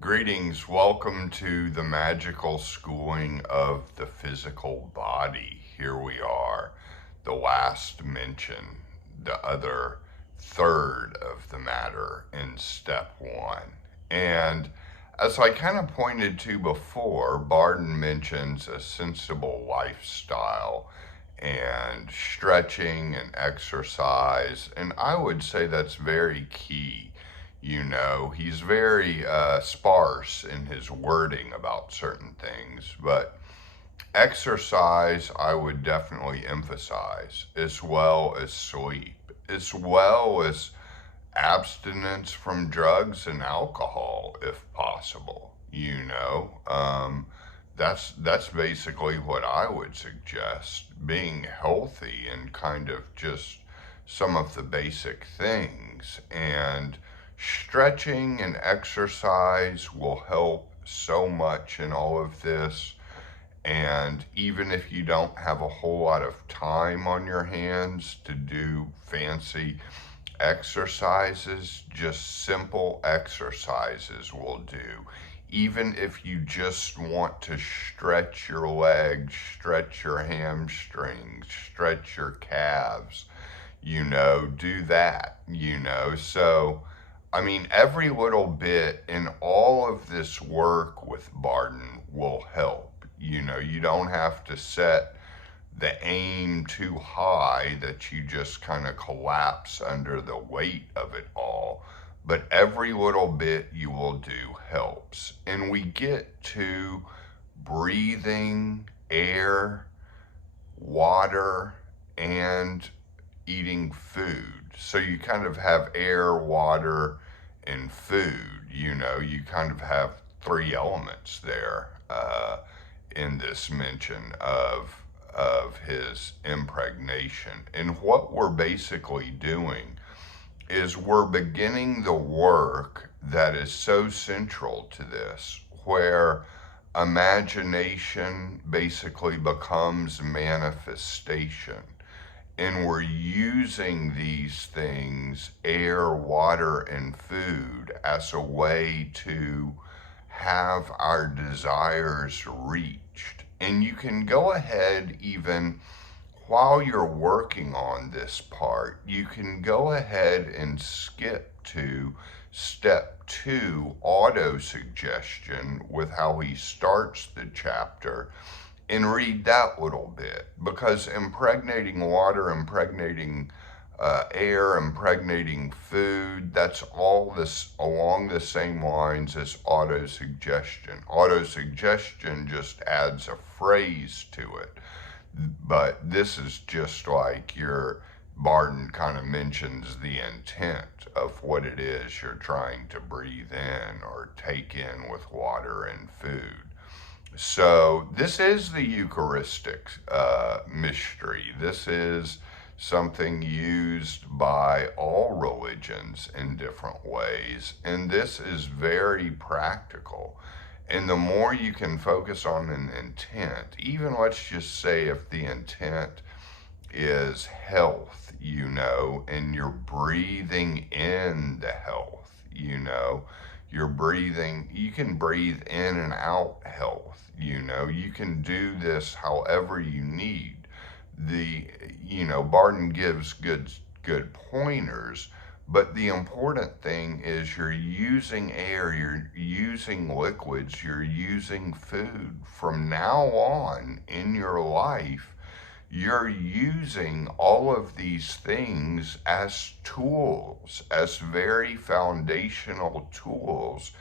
Greetings, welcome to the magical schooling of the physical body. Here we are, the last mention, the other third of the matter in step one. And as I kind of pointed to before, Bardon mentions a sensible lifestyle and stretching and exercise, and I would say that's very key. He's very sparse in his wording about certain things, but exercise I would definitely emphasize, as well as sleep, as well as abstinence from drugs and alcohol if possible. That's basically what I would suggest. Being healthy and kind of just some of the basic things, and stretching and exercise will help so much in all of this. And even if you don't have a whole lot of time on your hands to do fancy exercises, just simple exercises will do. Even if you just want to stretch your legs, stretch your hamstrings, stretch your calves, do that. So, I mean, every little bit in all of this work with Bardon will help. You don't have to set the aim too high that you just kind of collapse under the weight of it all. But every little bit you will do helps. And we get to breathing, air, water, and eating food. So you kind of have air, water, and food. You kind of have three elements there in this mention of his impregnation. And what we're basically doing is we're beginning the work that is so central to this, where imagination basically becomes manifestation. And we're using these things, air, water, and food, as a way to have our desires reached. And you can go ahead, even while you're working on this part, you can go ahead and skip to step 2, auto-suggestion, with how he starts the chapter, and read that little bit. Because impregnating water, impregnating air, impregnating food, that's all this along the same lines as auto-suggestion. Auto-suggestion just adds a phrase to it. But this is just like your Bardon kind of mentions the intent of what it is you're trying to breathe in or take in with water and food. So this is the Eucharistic mystery. This is something used by all religions in different ways, and this is very practical. And the more you can focus on an intent, even let's just say if the intent is health, and you're breathing in the health, you can breathe in and out health, you can do this however you need. Bardon gives good pointers, but the important thing is you're using air, you're using liquids, you're using food. From now on in your life, you're using all of these things as tools, as very foundational tools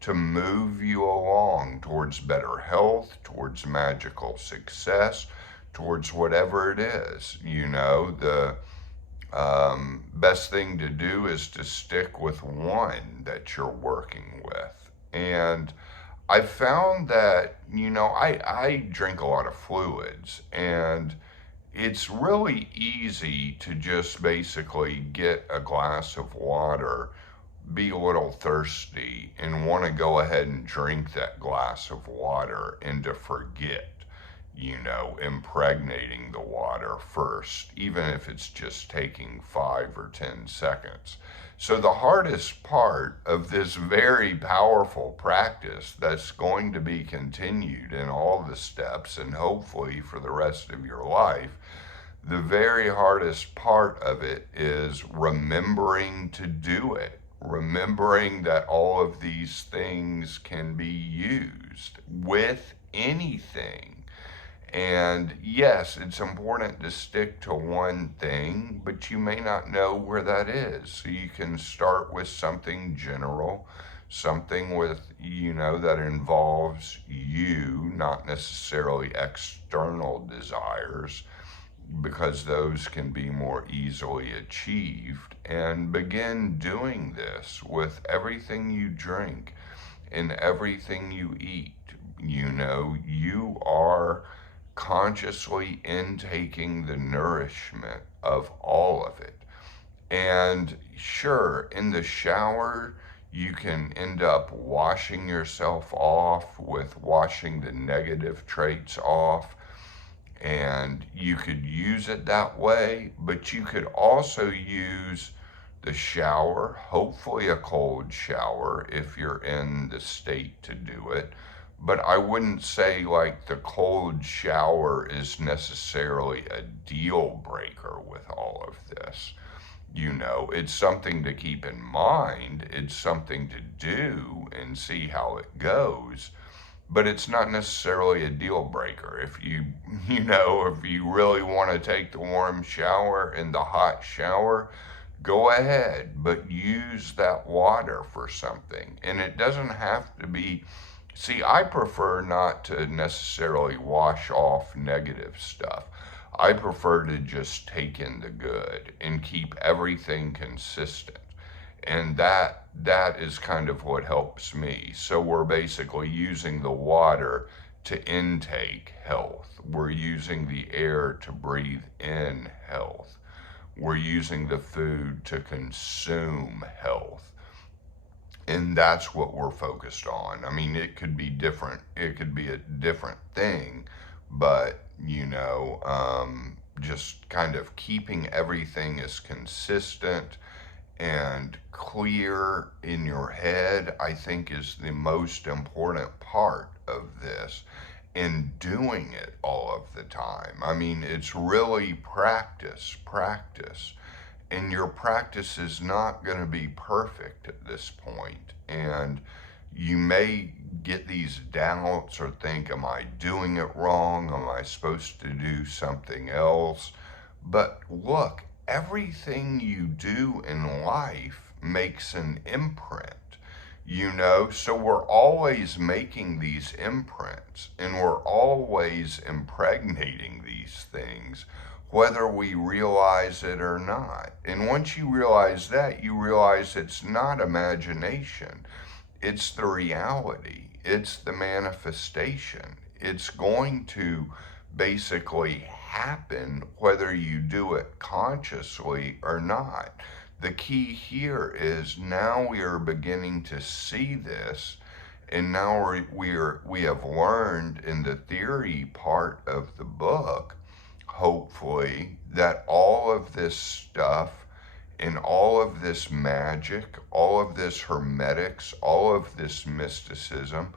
to move you along towards better health, towards magical success, towards whatever it is. The best thing to do is to stick with one that you're working with. And I found that, I drink a lot of fluids, and it's really easy to just basically get a glass of water, be a little thirsty, and want to go ahead and drink that glass of water and to forget. impregnating the water first, even if it's just taking 5 or 10 seconds. So the hardest part of this very powerful practice that's going to be continued in all the steps and hopefully for the rest of your life, the very hardest part of it is remembering to do it. Remembering that all of these things can be used with anything. And yes, it's important to stick to one thing, but you may not know where that is. So you can start with something general, something with, that involves you, not necessarily external desires, because those can be more easily achieved. And begin doing this with everything you drink and everything you eat. You are consciously intaking the nourishment of all of it. And sure, in the shower, you can end up washing yourself off with washing the negative traits off. And you could use it that way, but you could also use the shower, hopefully a cold shower if you're in the state to do it. But I wouldn't say like the cold shower is necessarily a deal breaker with all of this. It's something to keep in mind. It's something to do and see how it goes. But it's not necessarily a deal breaker. If if you really want to take the warm shower and the hot shower, go ahead, but use that water for something. And it doesn't have to be, see, I prefer not to necessarily wash off negative stuff. I prefer to just take in the good and keep everything consistent. And that is kind of what helps me. So we're basically using the water to intake health. We're using the air to breathe in health. We're using the food to consume health. And that's what we're focused on. I mean, it could be different. It could be a different thing, but, just kind of keeping everything as consistent and clear in your head, I think, is the most important part of this, and doing it all of the time. I mean, it's really practice. And your practice is not going to be perfect at this point. And you may get these doubts or think, am I doing it wrong? Am I supposed to do something else? But look, everything you do in life makes an imprint, so we're always making these imprints and we're always impregnating these things, whether we realize it or not. And once you realize that, you realize it's not imagination, it's the reality, it's the manifestation. It's going to basically happen whether you do it consciously or not. The key here is now we are beginning to see this, and now we have learned in the theory part of the book, hopefully, that all of this stuff and all of this magic, all of this hermetics, all of this mysticism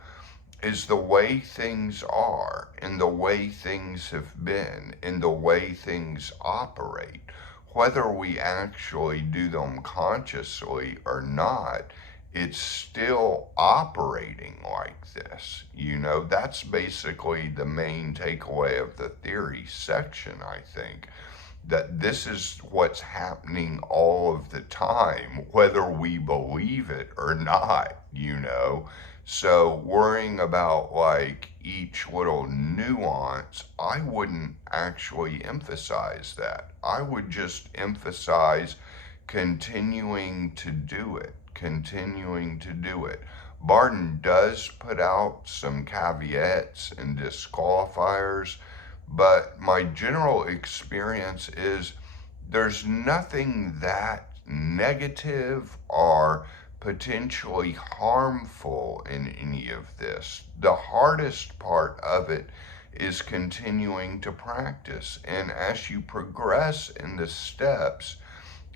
is the way things are, and the way things have been, and the way things operate. Whether we actually do them consciously or not, it's still operating like this. That's basically the main takeaway of the theory section, I think. That this is what's happening all of the time, whether we believe it or not, So worrying about like each little nuance, I wouldn't actually emphasize that. I would just emphasize continuing to do it. Bardon does put out some caveats and disqualifiers, but my general experience is there's nothing that negative or potentially harmful in any of this. The hardest part of it is continuing to practice. And as you progress in the steps,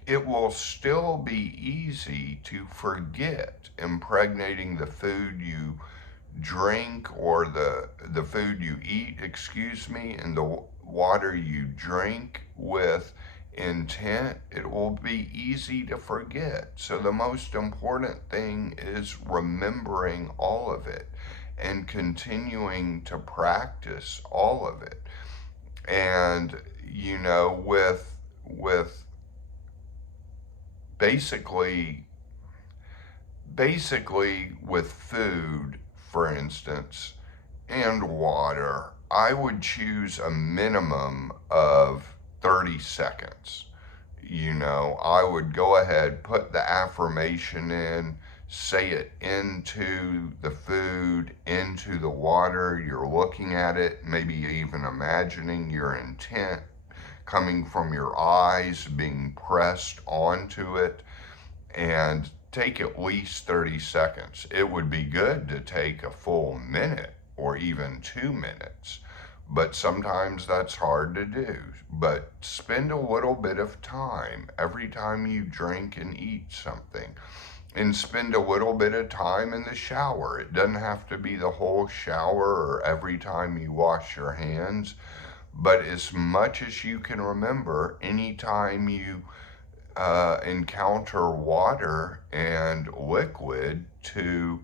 it will still be easy to forget impregnating the food you drink, or the food you eat, excuse me, and the water you drink with intent. It will be easy to forget. So the most important thing is remembering all of it and continuing to practice all of it. And with basically with food, for instance, and water, I would choose a minimum of 30 seconds. I would go ahead, put the affirmation in, say it into the food, into the water. You're looking at it, maybe even imagining your intent coming from your eyes, being pressed onto it, and take at least 30 seconds. It would be good to take a full minute or even 2 minutes, but sometimes that's hard to do. But spend a little bit of time every time you drink and eat something, and spend a little bit of time in the shower. It doesn't have to be the whole shower or every time you wash your hands, but as much as you can remember, anytime you encounter water and liquid, to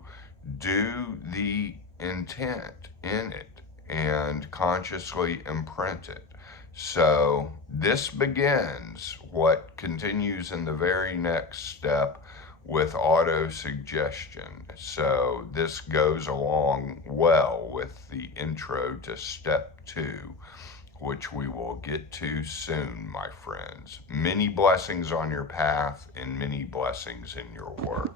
do the intent in it and consciously imprint it. So this begins what continues in the very next step with auto-suggestion. So this goes along well with the intro to step 2, which we will get to soon, my friends. Many blessings on your path and many blessings in your work.